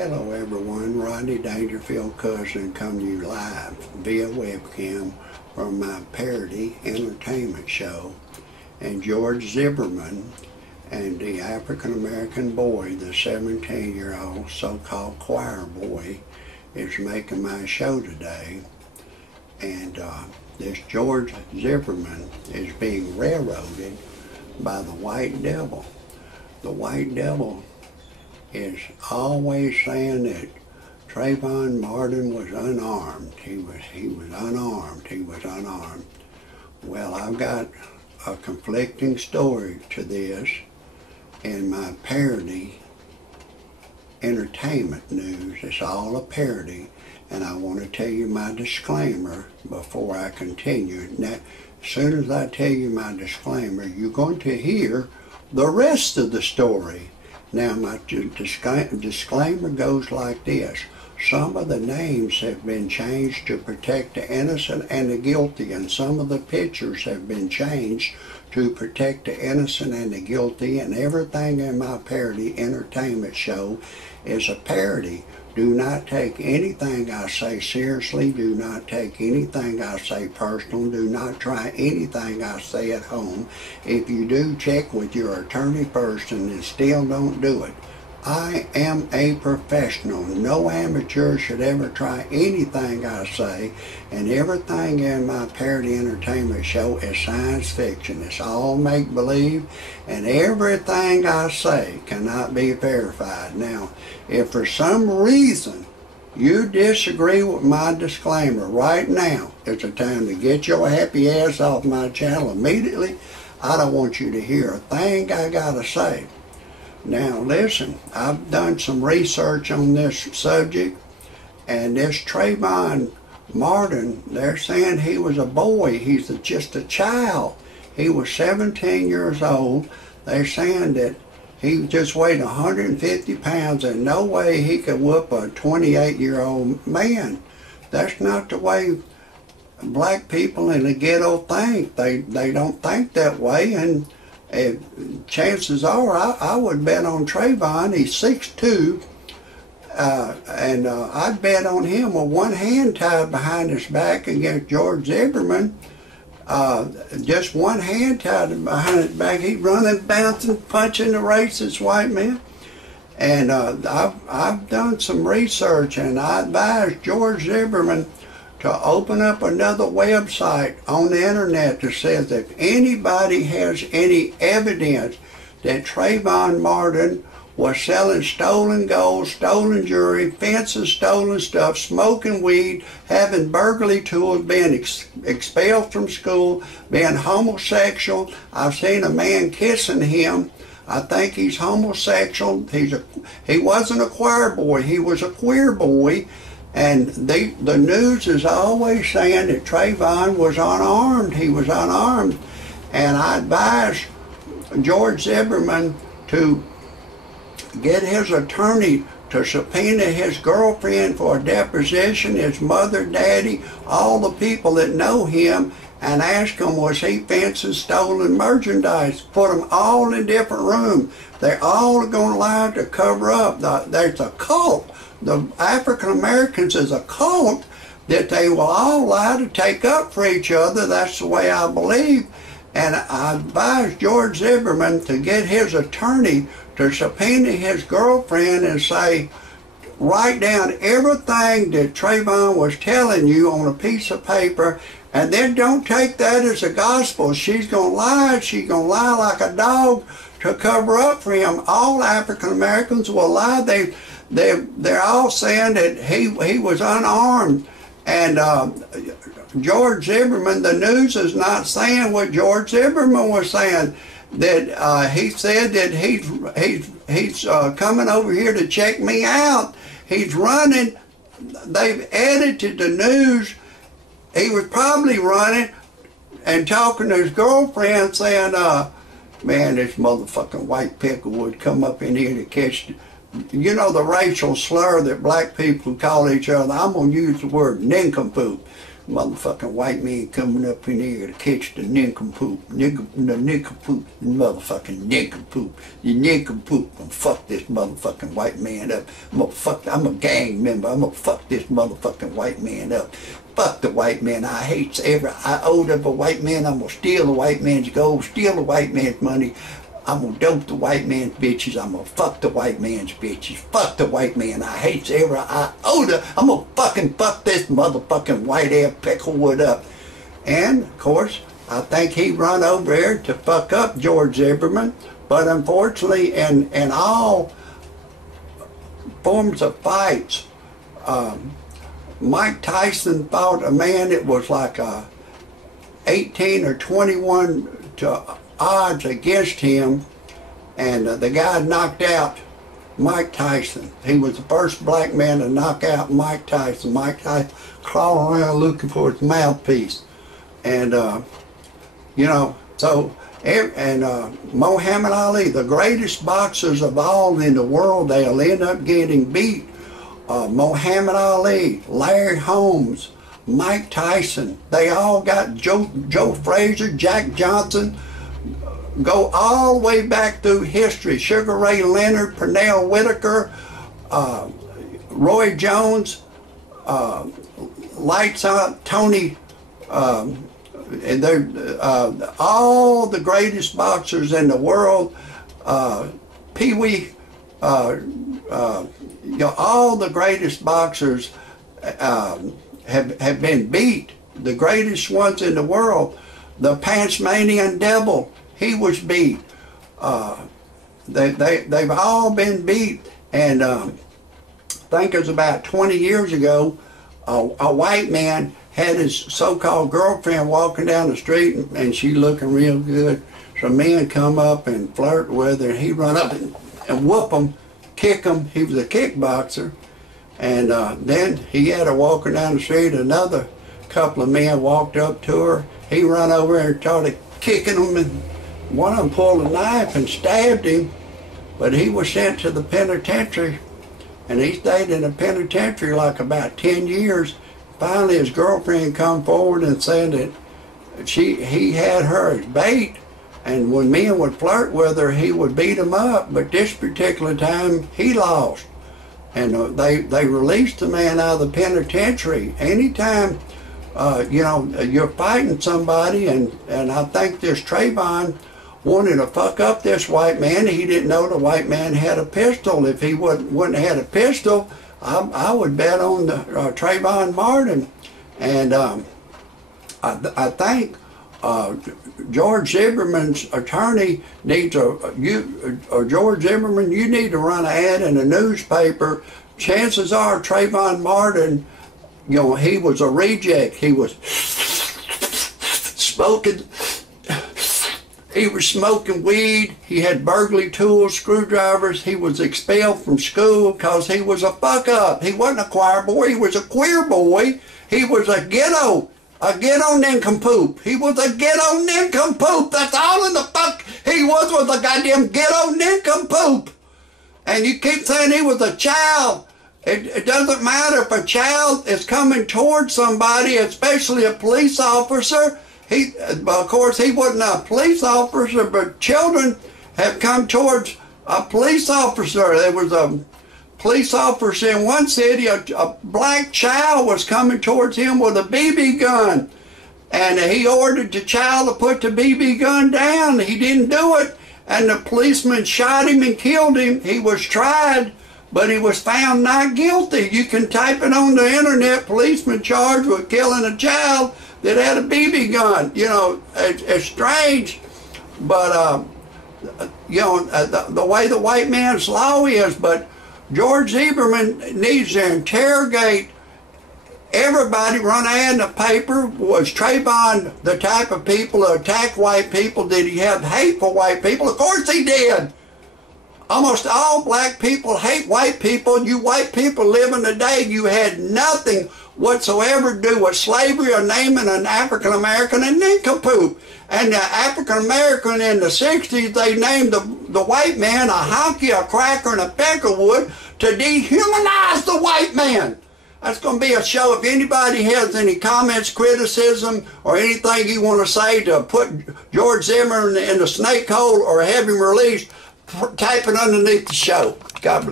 Hello everyone, Rodney Dangerfield cousin coming to you live via webcam from my parody entertainment show. And George Zimmerman and the African American boy, the 17-year-old so-called choir boy, is making my show today. And this George Zimmerman is being railroaded by the white devil. The white devil is always saying that Trayvon Martin was unarmed. He was unarmed. Well, I've got a conflicting story to this in my parody entertainment news. It's all a parody, and I want to tell you my disclaimer before I continue. Now, as soon as I tell you my disclaimer, you're going to hear the rest of the story. Now, my disclaimer goes like this. Some of the names have been changed to protect the innocent and the guilty, and some of the pictures have been changed to protect the innocent and the guilty, and everything in my parody entertainment show is a parody. Do not take anything I say seriously. Do not take anything I say personal. Do not try anything I say at home. If you do, check with your attorney first, and still don't do it. I am a professional. No amateur should ever try anything I say, and everything in my parody entertainment show is science fiction. It's all make-believe, and everything I say cannot be verified. Now, if for some reason you disagree with my disclaimer right now, it's a time to get your happy ass off my channel immediately. I don't want you to hear a thing I gotta say. Now listen, I've done some research on this subject, and this Trayvon Martin, they're saying he was a boy. He's just a child. He was 17 years old. They're saying that he just weighed 150 pounds, and no way he could whoop a 28-year-old man. That's not the way black people in the ghetto think. They don't think that way, and chances are, I would bet on Trayvon. He's 6'2", and I'd bet on him with one hand tied behind his back against George Zimmerman. Just one hand tied behind his back. He's running, bouncing, punching the racist white man. And I've done some research, and I advise George Zimmerman to open up another website on the internet that says if anybody has any evidence that Trayvon Martin was selling stolen gold, stolen jewelry, fences, stolen stuff, smoking weed, having burglary tools, being expelled from school, being homosexual. I've seen a man kissing him. I think he's homosexual. He wasn't a choir boy. He was a queer boy. And the news is always saying that Trayvon was unarmed. He was unarmed. And I advise George Zimmerman to get his attorney to subpoena his girlfriend for a deposition, his mother, daddy, all the people that know him, and ask them, was he fencing stolen merchandise? Put them all in different rooms. They're all going to lie to cover up. There's a cult. The African Americans is a cult that they will all lie to take up for each other. That's the way I believe. And I advise George Zimmerman to get his attorney to subpoena his girlfriend and say, write down everything that Trayvon was telling you on a piece of paper, and then don't take that as a gospel. She's going to lie. She's going to lie like a dog to cover up for him. All African Americans will lie. They're all saying that he was unarmed. And George Zimmerman, the news is not saying what George Zimmerman was saying. That he said that he's coming over here to check me out. He's running. They've edited the news. He was probably running and talking to his girlfriend saying, man, this motherfucking white pickle would come up in here to catch, you know, the racial slur that black people call each other. I'm going to use the word nincompoop. Motherfucking white man coming up in here to catch the nincompoop. The nincompoop. The motherfucking nincompoop. The nincompoop. I'm gonna fuck this motherfucking white man up. I'm a gang member. I'm gonna fuck this motherfucking white man up. Fuck the white man. I hate every iota of a white man. I'm gonna steal the white man's gold, steal the white man's money. I'm gonna dope the white man's bitches. I'm gonna fuck the white man's bitches. Fuck the white man. I hate every iota. I'm gonna fucking fuck this motherfucking white ass picklewood up. And, of course, I think he run over there to fuck up George Zimmerman. But unfortunately, in all forms of fights, Mike Tyson fought a man that was like 18 or 21 to odds against him, and the guy knocked out Mike Tyson. He was the first black man to knock out Mike Tyson. Mike Tyson crawling around looking for his mouthpiece. And, you know, so, and Muhammad Ali, the greatest boxers of all in the world, they'll end up getting beat. Muhammad Ali, Larry Holmes, Mike Tyson, they all got Joe Frazier, Jack Johnson, go all the way back through history. Sugar Ray Leonard, Pernell Whitaker, Roy Jones, Lights Out, Tony, and they're all the greatest boxers in the world. Pee Wee, you know, all the greatest boxers have been beat. The greatest ones in the world. The Pantsmanian Devil, he was beat. They've all been beat. And I think it was about 20 years ago, a white man had his so-called girlfriend walking down the street, and she looking real good. Some men come up and flirt with her, and he run up and whoop them, kick them. He was a kickboxer. And then he had her walking down the street. Another couple of men walked up to her. He run over and started kicking them, and one of them pulled a knife and stabbed him. But he was sent to the penitentiary, and he stayed in the penitentiary like about 10 years. Finally, his girlfriend come forward and said that he had her as bait, and when men would flirt with her, he would beat them up. But this particular time, he lost. And they released the man out of the penitentiary. Anytime, you know, you're fighting somebody, and I think this Trayvon wanted to fuck up this white man. He didn't know the white man had a pistol. If he wouldn't have had a pistol, I would bet on the Trayvon Martin. And I think George Zimmerman's attorney needs George Zimmerman, you need to run an ad in the newspaper. Chances are Trayvon Martin, you know, he was a reject. He was smoking. He was smoking weed. He had burglary tools, screwdrivers. He was expelled from school because he was a fuck up. He wasn't a choir boy. He was a queer boy. He was a ghetto nincompoop. He was a ghetto nincompoop. That's all in the fuck he was a goddamn ghetto nincompoop. And you keep saying he was a child. It doesn't matter if a child is coming towards somebody, especially a police officer. Of course, he wasn't a police officer, but children have come towards a police officer. There was a police officer in one city, a black child was coming towards him with a BB gun. And he ordered the child to put the BB gun down. He didn't do it. And the policeman shot him and killed him. He was tried, but he was found not guilty. You can type it on the internet, policeman charged with killing a child that had a BB gun. You know, it's strange, but, you know, the way the white man's law is, but George Zimmerman needs to interrogate everybody, run an ad in the paper. Was Trayvon the type of people to attack white people? Did he have hate for white people? Of course he did. Almost all black people hate white people. You white people living today, you had nothing whatsoever to do with slavery or naming an African American a nincompoop. And the African American in the 60s, they named the white man a honky, a cracker, and a peckerwood to dehumanize the white man. That's going to be a show. If anybody has any comments, criticism, or anything you want to say to put George Zimmerman in the snake hole or have him released, type it underneath the show. God bless.